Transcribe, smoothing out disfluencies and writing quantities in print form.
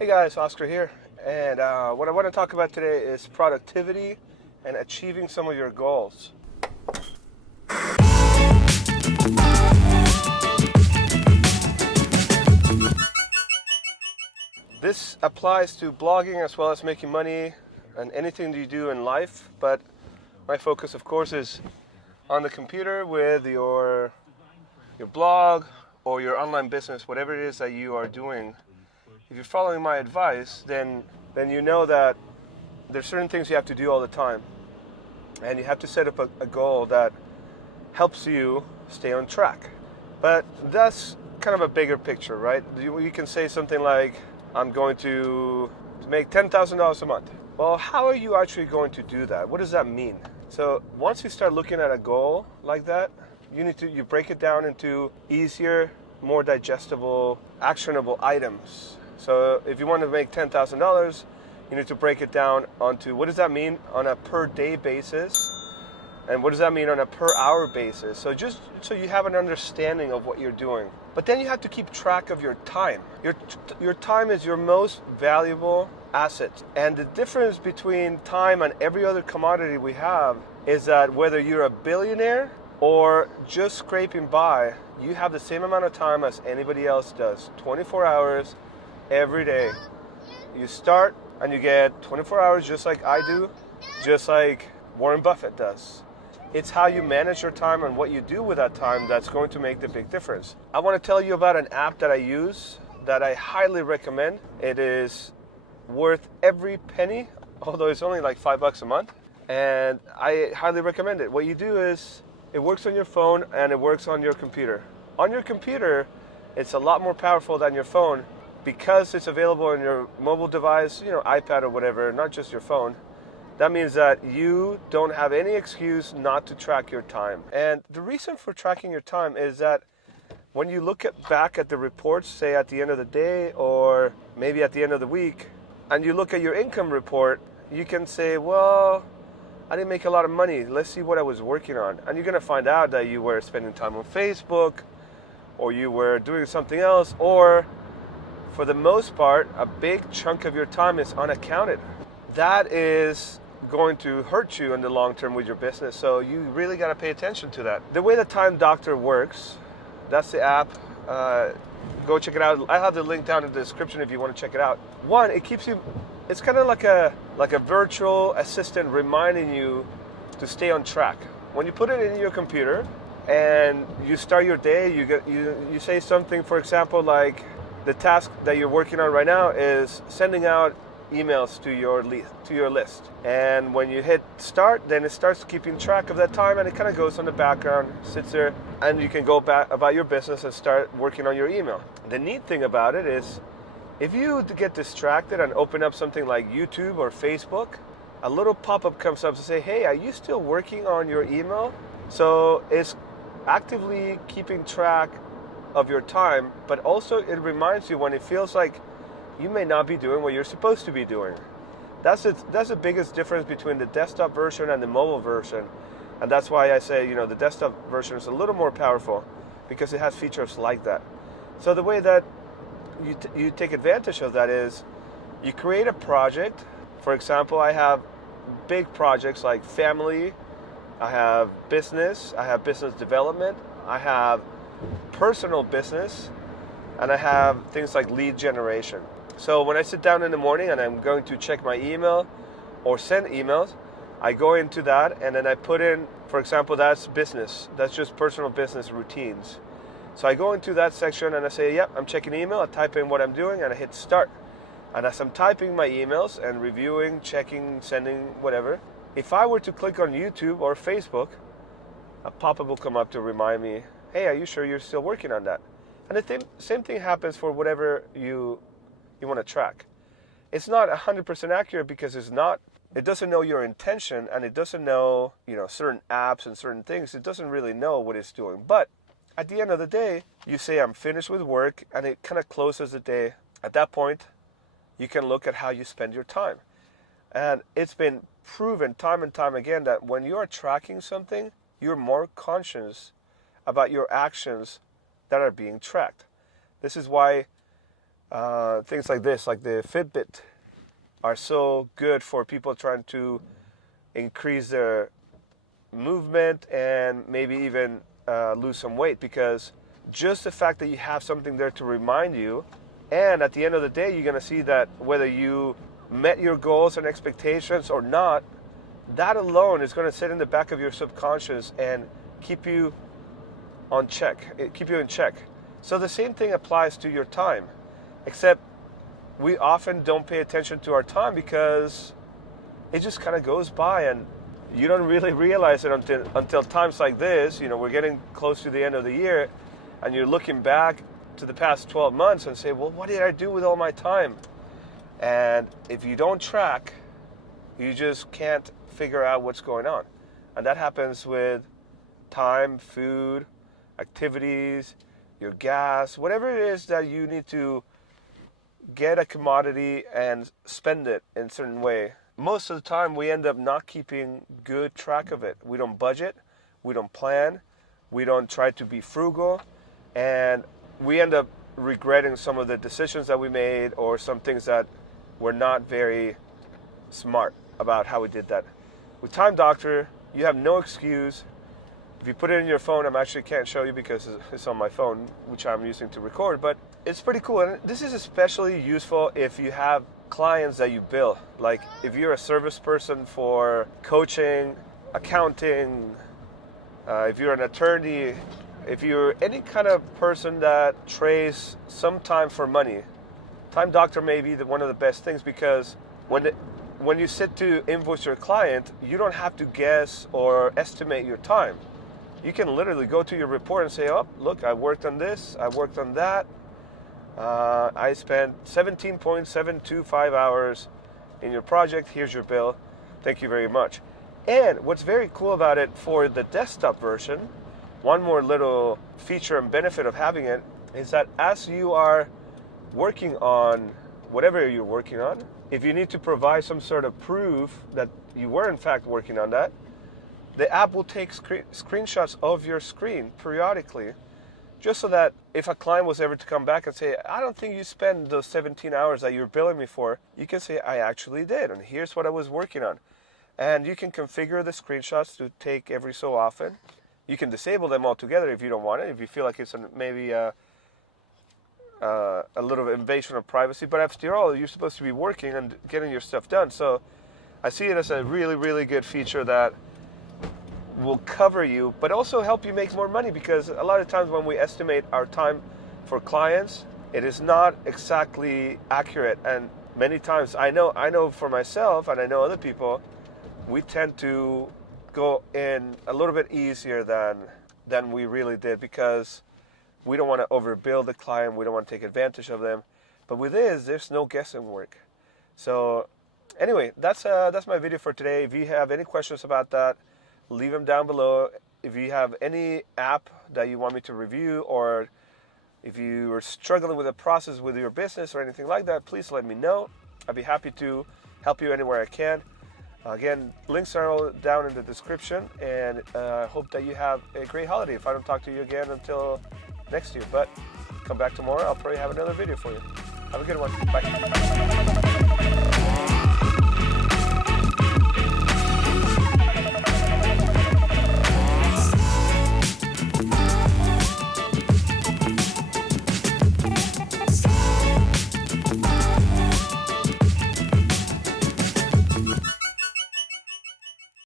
Hey guys, Oscar here, and what I want to talk about today is productivity and achieving some of your goals. This applies to blogging as well as making money and anything that you do in life, but my focus, of course, is on the computer with your blog or your online business, whatever it is that you are doing. If you're following my advice, then you know that there's certain things you have to do all the time, and you have to set up a goal that helps you stay on track. But that's kind of a bigger picture, right? You can say something like, I'm going to make $10,000 a month. Well, how are you actually going to do that? What does that mean? So once you start looking at a goal like that, you break it down into easier, more digestible, actionable items. So if you want to make $10,000, you need to break it down onto what does that mean on a per day basis, and what does that mean on a per hour basis. So just so you have an understanding of what you're doing. But then you have to keep track of your time. Your time is your most valuable asset. And the difference between time and every other commodity we have is that whether you're a billionaire or just scraping by, you have the same amount of time as anybody else does. 24 hours every day. You start and you get 24 hours just like I do, just like Warren Buffett does. It's how you manage your time and what you do with that time that's going to make the big difference. I want to tell you about an app that I use that I highly recommend. It is worth every penny, although it's only like $5 a month, and I highly recommend it. What you do is it works on your phone and it works on your computer. On your computer, it's a lot more powerful than your phone because it's available on your mobile device, iPad or whatever, not just your phone. That means that you don't have any excuse not to track your time. And the reason for tracking your time is that when you look back at the reports, say at the end of the day or maybe at the end of the week, and you look at your income report, you can say, well, I didn't make a lot of money. Let's see what I was working on. And you're going to find out that you were spending time on Facebook, or you were doing something else, or for the most part, a big chunk of your time is unaccounted. That is going to hurt you in the long term with your business. So you really got to pay attention to that. The way the TimeDoctor works, that's the app. Go check it out. I have the link down in the description if you want to check it out. One, it keeps you, it's kind of like a virtual assistant reminding you to stay on track. When you put it in your computer and you start your day, you say something, for example, like the task that you're working on right now is sending out emails to your list. And when you hit start, then it starts keeping track of that time, and it kind of goes on the background, sits there, and you can go back about your business and start working on your email. The neat thing about it is if you get distracted and open up something like YouTube or Facebook, a little pop-up comes up to say, hey, are you still working on your email? So it's actively keeping track of your time, but also it reminds you when it feels like you may not be doing what you're supposed to be doing. That's the biggest difference between the desktop version and the mobile version. And that's why I say, the desktop version is a little more powerful because it has features like that. So the way that you take advantage of that is you create a project. For example, I have big projects like family, I have business development, I have personal business, and I have things like lead generation. So when I sit down in the morning and I'm going to check my email or send emails, I go into that and then I put in, for example, that's business. That's just personal business routines. So I go into that section and I say, yep, I'm checking email. I type in what I'm doing and I hit start. And as I'm typing my emails and reviewing, checking, sending, whatever, if I were to click on YouTube or Facebook, a pop-up will come up to remind me, hey, are you sure you're still working on that? And the same thing happens for whatever you want to track. It's not 100% accurate because it doesn't know your intention, and it doesn't know, certain apps and certain things. It doesn't really know what it's doing. But at the end of the day, you say, I'm finished with work, and it kind of closes the day. At that point, you can look at how you spend your time. And it's been proven time and time again that when you are tracking something, you're more conscious about your actions that are being tracked. This is why things like this, like the Fitbit, are so good for people trying to increase their movement and maybe even lose some weight, because just the fact that you have something there to remind you, and at the end of the day, you're going to see that whether you met your goals and expectations or not, that alone is going to sit in the back of your subconscious and keep you on check, keep you in check. So the same thing applies to your time, except we often don't pay attention to our time because it just kind of goes by, and you don't really realize it until times like this. We're getting close to the end of the year, and you're looking back to the past 12 months and say, well, what did I do with all my time? And if you don't track, you just can't figure out what's going on. And that happens with time, food, activities, your gas, whatever it is that you need to get a commodity and spend it in a certain way. Most of the time we end up not keeping good track of it. We don't budget, we don't plan, we don't try to be frugal, and we end up regretting some of the decisions that we made or some things that were not very smart about how we did that. With TimeDoctor, you have no excuse. If you put it in your phone, I actually can't show you because it's on my phone, which I'm using to record, but it's pretty cool. And this is especially useful if you have clients that you bill. Like if you're a service person for coaching, accounting, if you're an attorney, if you're any kind of person that trades some time for money, TimeDoctor may be one of the best things, because when you sit to invoice your client, you don't have to guess or estimate your time. You can literally go to your report and say, oh, look, I worked on this, I worked on that. I spent 17.725 hours in your project. Here's your bill. Thank you very much. And what's very cool about it for the desktop version, one more little feature and benefit of having it is that as you are working on whatever you're working on, if you need to provide some sort of proof that you were in fact working on that, the app will take screenshots of your screen periodically, just so that if a client was ever to come back and say, I don't think you spent those 17 hours that you're billing me for, you can say, I actually did, and here's what I was working on. And you can configure the screenshots to take every so often. You can disable them altogether if you don't want it, if you feel like it's maybe a little invasion of privacy. But after all, you're supposed to be working and getting your stuff done. So I see it as a really, really good feature that will cover you, but also help you make more money, because a lot of times when we estimate our time for clients, it is not exactly accurate. And many times, I know for myself, and I know other people, we tend to go in a little bit easier than we really did, because we don't want to overbill the client, we don't want to take advantage of them. But with this, there's no guessing work. So anyway, that's my video for today. If you have any questions about that, leave them down below. If you have any app that you want me to review, or if you are struggling with a process with your business or anything like that, please let me know. I'd be happy to help you anywhere I can. Again, links are all down in the description, and I hope that you have a great holiday. If I don't talk to you again until next year, but come back tomorrow, I'll probably have another video for you. Have a good one. Bye.